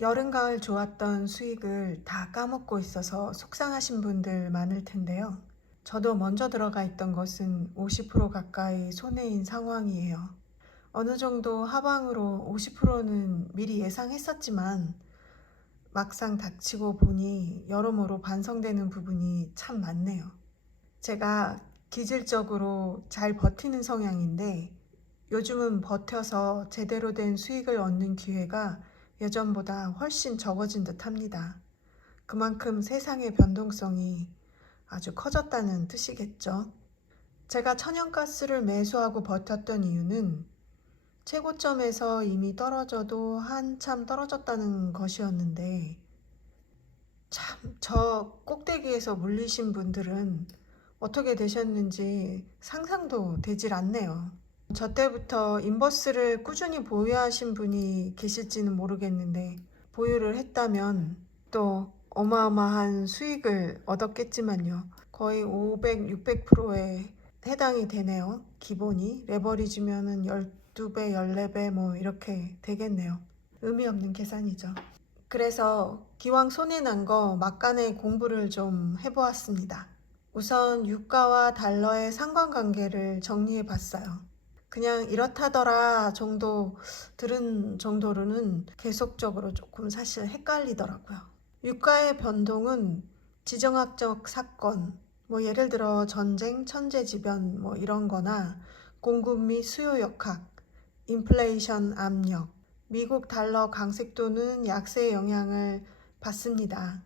여름, 가을 좋았던 수익을 다 까먹고 있어서 속상하신 분들 많을 텐데요. 저도 먼저 들어가 있던 것은 50% 가까이 손해인 상황이에요. 어느 정도 하방으로 50%는 미리 예상했었지만 막상 닥치고 보니 여러모로 반성되는 부분이 참 많네요. 제가 기질적으로 잘 버티는 성향인데 요즘은 버텨서 제대로 된 수익을 얻는 기회가 예전보다 훨씬 적어진 듯 합니다. 그만큼 세상의 변동성이 아주 커졌다는 뜻이겠죠. 제가 천연가스를 매수하고 버텼던 이유는 최고점에서 이미 떨어져도 한참 떨어졌다는 것이었는데, 참, 저 꼭대기에서 물리신 분들은 어떻게 되셨는지 상상도 되질 않네요. 저 때부터 인버스를 꾸준히 보유하신 분이 계실지는 모르겠는데, 보유를 했다면 또 어마어마한 수익을 얻었겠지만요. 거의 500, 600%에 해당이 되네요. 기본이 레버리지면은 12배, 14배 뭐 이렇게 되겠네요. 의미 없는 계산이죠. 그래서 기왕 손해난 거 막간에 공부를 좀 해보았습니다. 우선 유가와 달러의 상관관계를 정리해 봤어요. 그냥 이렇다더라 정도 들은 정도로는 계속적으로 조금 사실 헷갈리더라고요. 유가의 변동은 지정학적 사건, 뭐 예를 들어 전쟁, 천재지변 뭐 이런 거나 공급 및 수요 역학, 인플레이션 압력, 미국 달러 강세 또는 약세의 영향을 받습니다.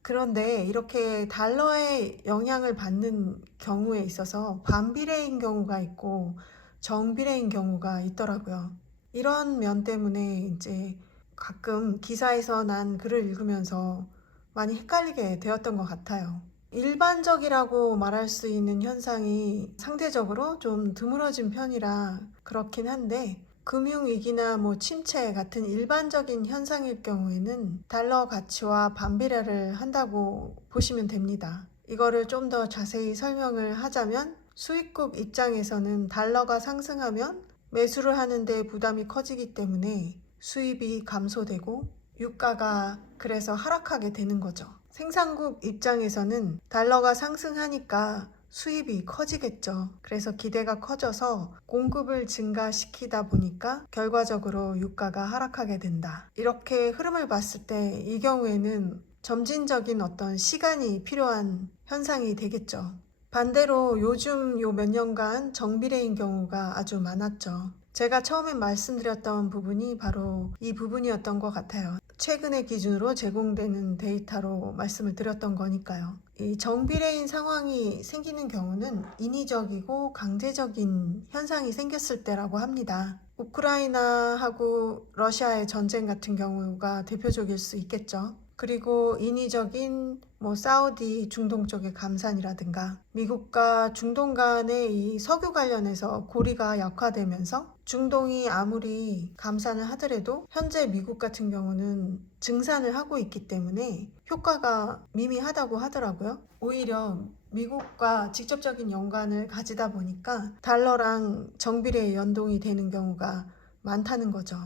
그런데 이렇게 달러의 영향을 받는 경우에 있어서 반비례인 경우가 있고 정비례인 경우가 있더라고요. 이런 면 때문에 이제 가끔 기사에서 난 글을 읽으면서 많이 헷갈리게 되었던 것 같아요. 일반적이라고 말할 수 있는 현상이 상대적으로 좀 드물어진 편이라 그렇긴 한데, 금융위기나 뭐 침체 같은 일반적인 현상일 경우에는 달러 가치와 반비례를 한다고 보시면 됩니다. 이거를 좀 더 자세히 설명을 하자면, 수익국 입장에서는 달러가 상승하면 매수를 하는데 부담이 커지기 때문에 수입이 감소되고 유가가 그래서 하락하게 되는 거죠. 생산국 입장에서는 달러가 상승하니까 수입이 커지겠죠. 그래서 기대가 커져서 공급을 증가시키다 보니까 결과적으로 유가가 하락하게 된다. 이렇게 흐름을 봤을 때 이 경우에는 점진적인 어떤 시간이 필요한 현상이 되겠죠. 반대로 요즘 요 몇 년간 정비례인 경우가 아주 많았죠. 제가 처음에 말씀드렸던 부분이 바로 이 부분이었던 것 같아요. 최근의 기준으로 제공되는 데이터로 말씀을 드렸던 거니까요. 이 정비례인 상황이 생기는 경우는 인위적이고 강제적인 현상이 생겼을 때라고 합니다. 우크라이나하고 러시아의 전쟁 같은 경우가 대표적일 수 있겠죠. 그리고 인위적인 뭐 사우디 중동 쪽의 감산이라든가 미국과 중동 간의 이 석유 관련해서 고리가 약화되면서 중동이 아무리 감산을 하더라도 현재 미국 같은 경우는 증산을 하고 있기 때문에 효과가 미미하다고 하더라고요. 오히려 미국과 직접적인 연관을 가지다 보니까 달러랑 정비례 연동이 되는 경우가 많다는 거죠.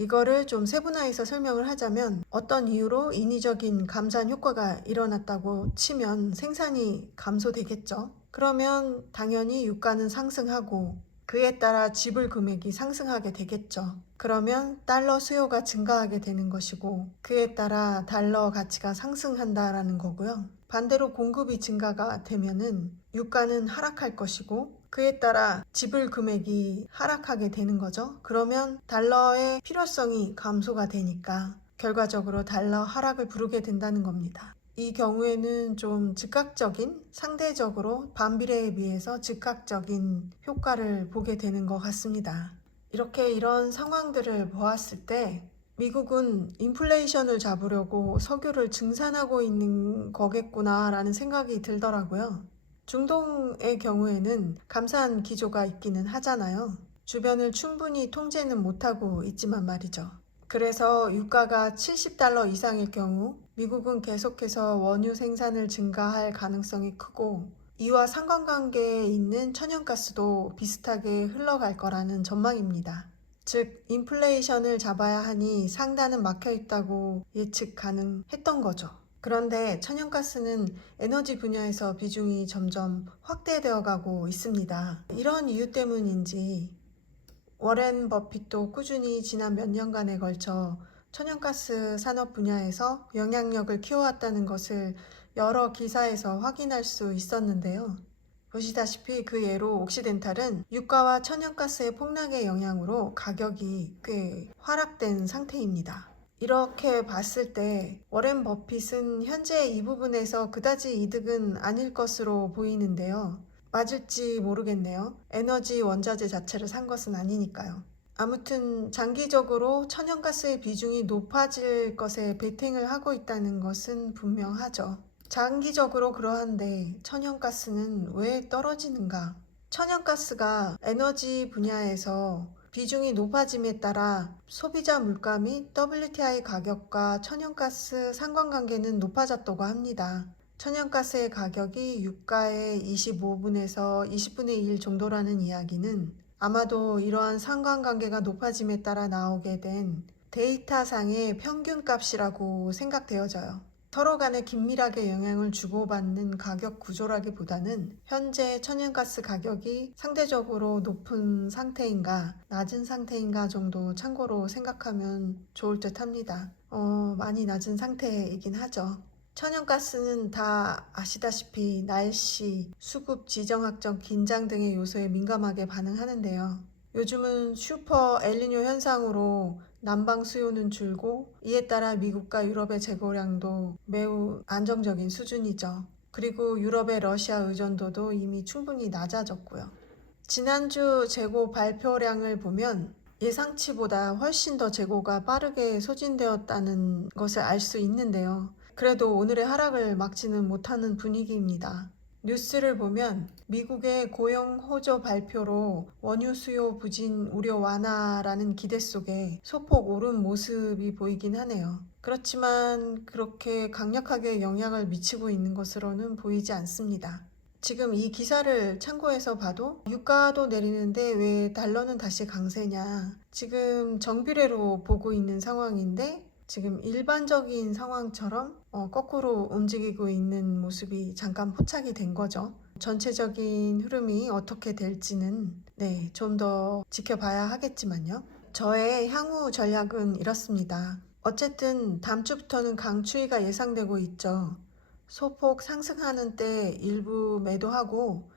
이거를 좀 세분화해서 설명을 하자면, 어떤 이유로 인위적인 감산 효과가 일어났다고 치면 생산이 감소되겠죠. 그러면 당연히 유가는 상승하고 그에 따라 지불 금액이 상승하게 되겠죠. 그러면 달러 수요가 증가하게 되는 것이고 그에 따라 달러 가치가 상승한다라는 거고요. 반대로 공급이 증가가 되면은 유가는 하락할 것이고 그에 따라 지불 금액이 하락하게 되는 거죠. 그러면 달러의 필요성이 감소가 되니까 결과적으로 달러 하락을 부르게 된다는 겁니다. 이 경우에는 좀 즉각적인, 상대적으로 반비례에 비해서 즉각적인 효과를 보게 되는 것 같습니다. 이렇게 이런 상황들을 보았을 때 미국은 인플레이션을 잡으려고 석유를 증산하고 있는 거겠구나라는 생각이 들더라고요. 중동의 경우에는 감산 기조가 있기는 하잖아요. 주변을 충분히 통제는 못하고 있지만 말이죠. 그래서 유가가 70달러 이상일 경우 미국은 계속해서 원유 생산을 증가할 가능성이 크고, 이와 상관관계에 있는 천연가스도 비슷하게 흘러갈 거라는 전망입니다. 즉, 인플레이션을 잡아야 하니 상단은 막혀 있다고 예측 가능했던 거죠. 그런데 천연가스는 에너지 분야에서 비중이 점점 확대되어 가고 있습니다. 이런 이유 때문인지 워렌 버핏도 꾸준히 지난 몇 년간에 걸쳐 천연가스 산업 분야에서 영향력을 키워왔다는 것을 여러 기사에서 확인할 수 있었는데요. 보시다시피 그 예로 옥시덴탈은 유가와 천연가스의 폭락의 영향으로 가격이 꽤 하락된 상태입니다. 이렇게 봤을 때 워렌 버핏은 현재 이 부분에서 그다지 이득은 아닐 것으로 보이는데요. 맞을지 모르겠네요. 에너지 원자재 자체를 산 것은 아니니까요. 아무튼 장기적으로 천연가스의 비중이 높아질 것에 베팅을 하고 있다는 것은 분명하죠. 장기적으로 그러한데 천연가스는 왜 떨어지는가? 천연가스가 에너지 분야에서 비중이 높아짐에 따라 소비자 물가 및 WTI 가격과 천연가스 상관관계는 높아졌다고 합니다. 천연가스의 가격이 유가의 25분에서 20분의 1 정도라는 이야기는 아마도 이러한 상관관계가 높아짐에 따라 나오게 된 데이터상의 평균값이라고 생각되어져요. 서로 간에 긴밀하게 영향을 주고받는 가격 구조라기보다는 현재 천연가스 가격이 상대적으로 높은 상태인가 낮은 상태인가 정도 참고로 생각하면 좋을 듯 합니다. 많이 낮은 상태이긴 하죠. 천연가스는 다 아시다시피 날씨, 수급, 지정학적 긴장 등의 요소에 민감하게 반응하는데요. 요즘은 슈퍼 엘니뇨 현상으로 난방 수요는 줄고 이에 따라 미국과 유럽의 재고량도 매우 안정적인 수준이죠. 그리고 유럽의 러시아 의존도도 이미 충분히 낮아졌고요. 지난주 재고 발표량을 보면 예상치보다 훨씬 더 재고가 빠르게 소진되었다는 것을 알 수 있는데요. 그래도 오늘의 하락을 막지는 못하는 분위기입니다. 뉴스를 보면 미국의 고용 호조 발표로 원유 수요 부진 우려 완화라는 기대 속에 소폭 오른 모습이 보이긴 하네요. 그렇지만 그렇게 강력하게 영향을 미치고 있는 것으로는 보이지 않습니다. 지금 이 기사를 참고해서 봐도 유가도 내리는데 왜 달러는 다시 강세냐. 지금 정비례로 보고 있는 상황인데 지금 일반적인 상황처럼 거꾸로 움직이고 있는 모습이 잠깐 포착이 된 거죠. 전체적인 흐름이 어떻게 될지는 좀 더 지켜봐야 하겠지만요. 저의 향후 전략은 이렇습니다. 어쨌든 다음 주부터는 강추위가 예상되고 있죠. 소폭 상승하는 때 일부 매도하고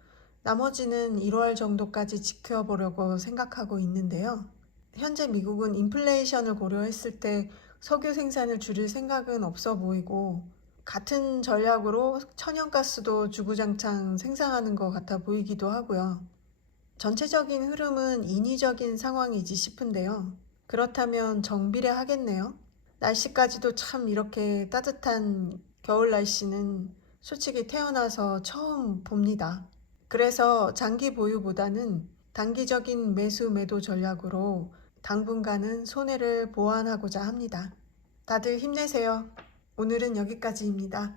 나머지는 1월 정도까지 지켜보려고 생각하고 있는데요. 현재 미국은 인플레이션을 고려했을 때 석유 생산을 줄일 생각은 없어 보이고 같은 전략으로 천연가스도 주구장창 생산하는 것 같아 보이기도 하고요. 전체적인 흐름은 인위적인 상황이지 싶은데요. 그렇다면 정비례 하겠네요. 날씨까지도 참 이렇게 따뜻한 겨울 날씨는 솔직히 태어나서 처음 봅니다. 그래서 장기 보유보다는 단기적인 매수 매도 전략으로 당분간은 손해를 보완하고자 합니다. 다들 힘내세요. 오늘은 여기까지입니다.